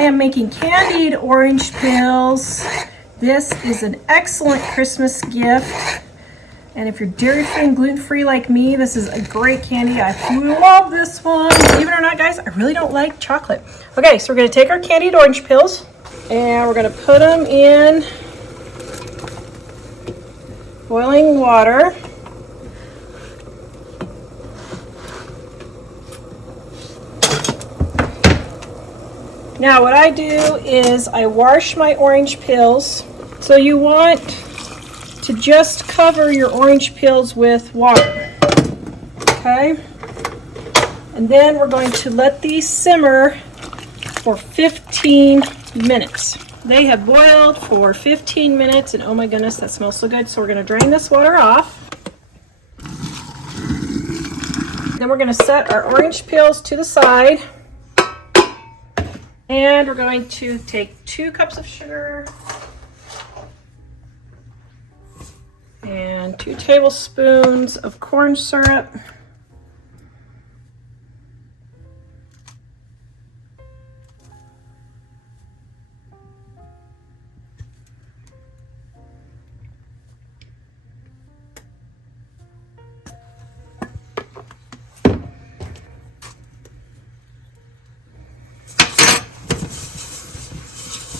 I am making candied orange pills. This is an excellent Christmas gift. And if you're dairy-free and gluten-free like me, this is a great candy. I love this one. Believe it or not, guys, I really don't like chocolate. Okay, so we're gonna take our candied orange pills and we're gonna put them in boiling water. Now what I do is I wash my orange peels. So you want to just cover your orange peels with water, okay? And then we're going to let these simmer for 15 minutes. They have boiled for 15 minutes and oh my goodness, that smells so good. So we're gonna drain this water off. Then we're gonna set our orange peels to the side. And we're going to take 2 cups of sugar and 2 tablespoons of corn syrup.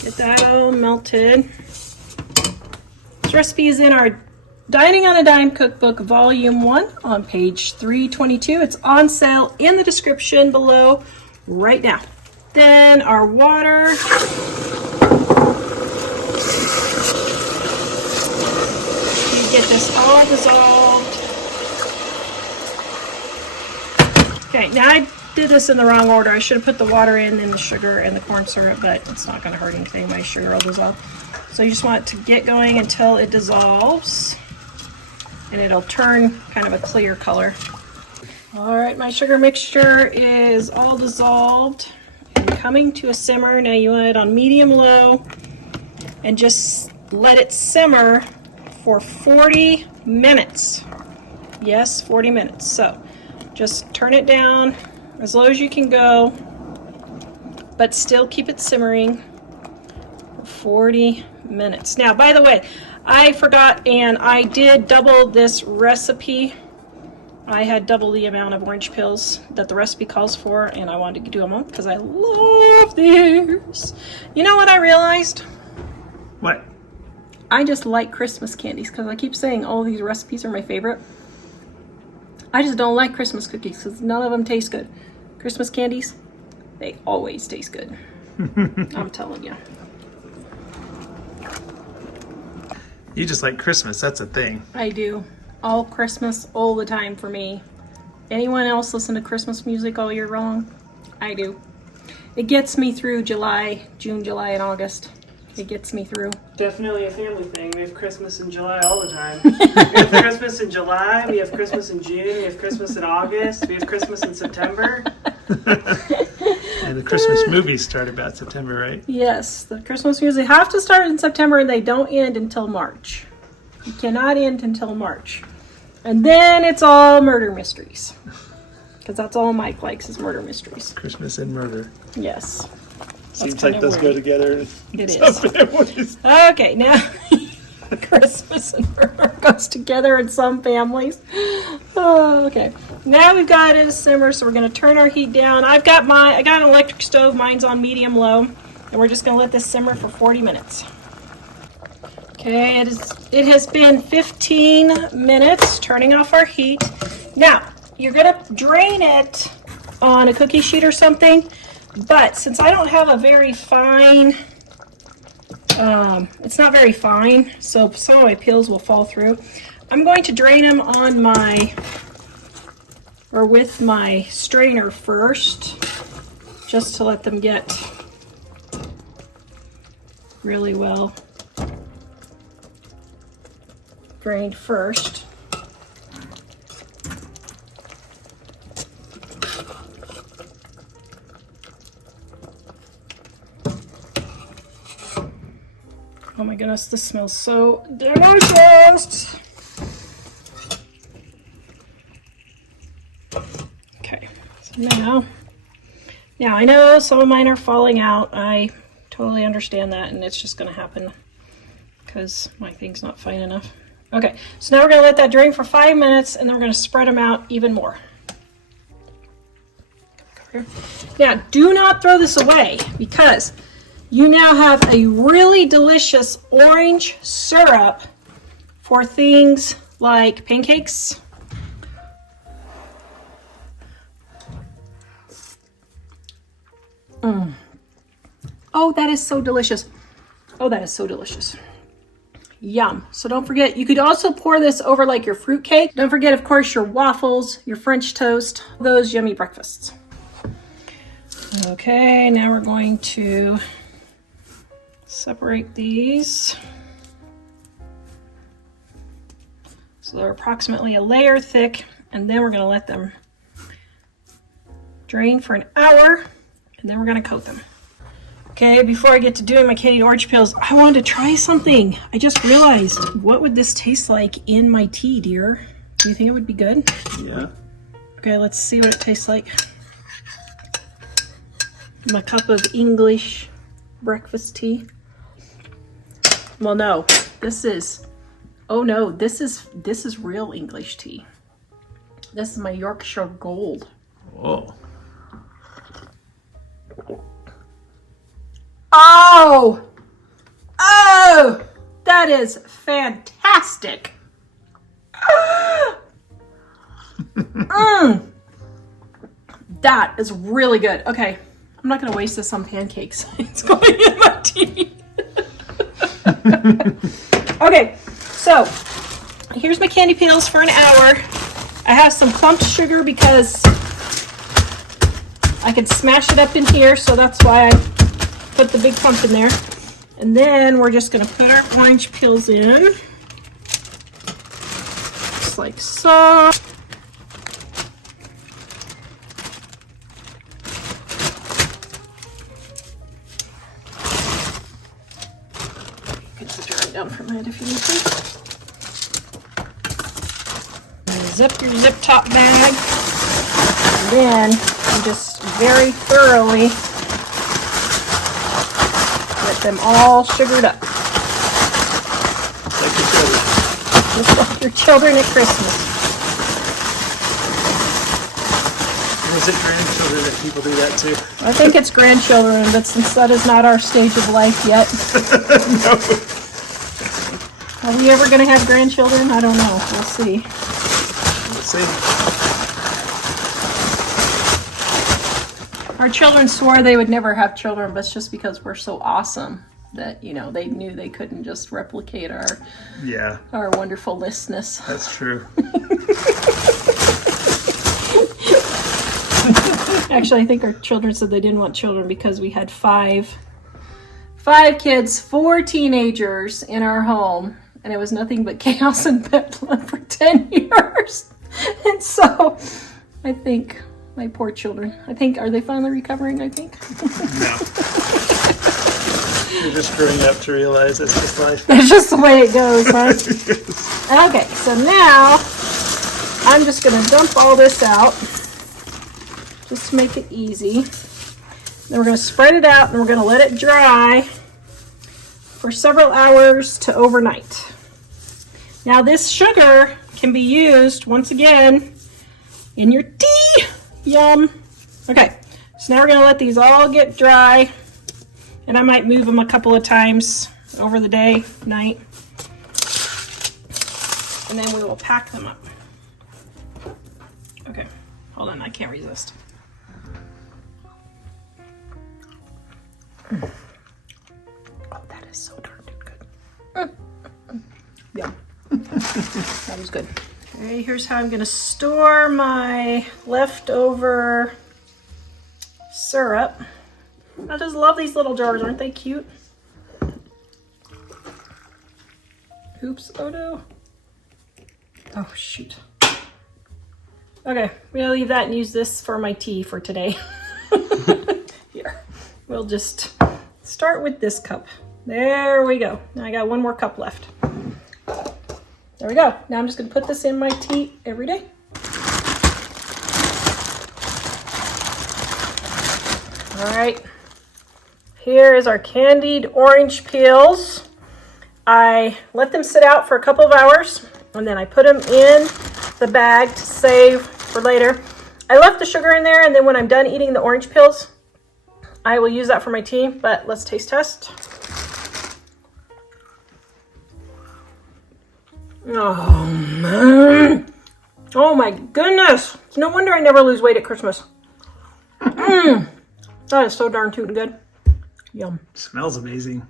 Get that all melted. This recipe is in our Dining on a Dime Cookbook Volume 1 on page 322. It's on sale in the description below right now. Then our water. You get this all dissolved. Okay, now I did this in the wrong order. I should have put the water in the sugar and the corn syrup, but it's not going to hurt anything. My sugar will dissolve. So you just want it to get going until it dissolves and it'll turn kind of a clear color. All right, my sugar mixture is all dissolved and coming to a simmer. Now you want it on medium-low and just let it simmer for 40 minutes. Yes, 40 minutes. So just turn it down as low as you can go, but still keep it simmering for 40 minutes. Now, by the way, I forgot and I did double this recipe. I had double the amount of orange pills that the recipe calls for, and I wanted to do them all because I love these. You know what I realized? What? I just like Christmas candies because I keep saying all these recipes are my favorite. I just don't like Christmas cookies because none of them taste good. Christmas candies, they always taste good. I'm telling you. You just like Christmas, that's a thing. I do. All Christmas, all the time for me. Anyone else listen to Christmas music all year long? I do. It gets me through June, July, and August. It gets me through. Definitely a family thing. We have Christmas in July all the time. We have Christmas in July, we have Christmas in June, we have Christmas in August, we have Christmas in September. And the Christmas movies start about September, right? Yes, the Christmas music have to start in September and they don't end until March. You cannot end until March. And then it's all murder mysteries. Because that's all Mike likes is murder mysteries. Christmas and murder. Yes. Seems like those go together. It is. Okay, now Christmas and murder goes together in some families. Oh, okay. Now we've got it a simmer, so we're going to turn our heat down. I got an electric stove. Mine's on medium-low, and we're just going to let this simmer for 40 minutes. Okay, it has been 15 minutes. Turning off our heat. Now you're going to drain it on a cookie sheet or something. But since I don't have a very fine, it's not very fine, so some of my peels will fall through. I'm going to drain them on with my strainer first, just to let them get really well drained first. Oh my goodness, this smells so delicious. Okay, so Now, I know some of mine are falling out. I totally understand that, and it's just going to happen because my thing's not fine enough. Okay, so now we're going to let that drain for 5 minutes, and then we're going to spread them out even more. Now, do not throw this away because you now have a really delicious orange syrup for things like pancakes. Oh, that is so delicious. Oh, that is so delicious. Yum. So don't forget, you could also pour this over like your fruit cake. Don't forget, of course, your waffles, your French toast, those yummy breakfasts. Okay, now we're going to separate these. So they're approximately a layer thick, and then we're going to let them drain for an hour, and then we're going to coat them. Okay, before I get to doing my candied orange peels, I wanted to try something. I just realized, what would this taste like in my tea, dear? Do you think it would be good? Yeah. Okay, let's see what it tastes like. My cup of English breakfast tea. Well, no, this is, oh no, this is real English tea. This is my Yorkshire Gold. Whoa. Oh! Oh! That is fantastic. That is really good. Okay, I'm not going to waste this on pancakes. It's going in my tea. Okay, so here's my candy peels for an hour. I have some clumped sugar because I could smash it up in here, so that's why I put the big clump in there. And then we're just going to put our orange peels in. Just like so. Get the dry down from it if you need to. And zip your zip top bag. And then you just very thoroughly get them all sugared up. Like your children. Just like your children at Christmas. Or is it grandchildren that people do that too? I think it's grandchildren, but since that is not our stage of life yet. No. Are we ever going to have grandchildren? I don't know. We'll see. Let's see. Our children swore they would never have children, but it's just because we're so awesome that, you know, they knew they couldn't just replicate our wonderfulness. That's true. Actually, I think our children said they didn't want children because we had five kids, 4 teenagers in our home, and it was nothing but chaos and bedlam for 10 years. And so I think my poor children, are they finally recovering, I think? No. You're just growing up to realize it's just life. That's just the way it goes, huh? Yes. Okay, so now I'm just going to dump all this out just to make it easy. Then we're going to spread it out and we're going to let it dry for several hours to overnight. Now this sugar can be used, once again, in your tea. Yum. Okay, so now we're going to let these all get dry, and I might move them a couple of times over the day, night, and then we will pack them up. Okay, hold on, I can't resist. Oh, that is so darn good. Yum. That was good. Okay, here's how I'm going to store my leftover syrup. I just love these little jars. Aren't they cute? Oops. Oh no. Oh shoot. Okay, we're going to leave that and use this for my tea for today. Here. We'll just start with this cup. There we go. Now I got one more cup left. There we go. Now I'm just going to put this in my tea every day. All right. Here is our candied orange peels. I let them sit out for a couple of hours, and then I put them in the bag to save for later. I left the sugar in there, and then when I'm done eating the orange peels, I will use that for my tea, but let's taste test. Oh, man. Oh, my goodness. No wonder I never lose weight at Christmas. That is so darn tootin' good. Yum. Smells amazing.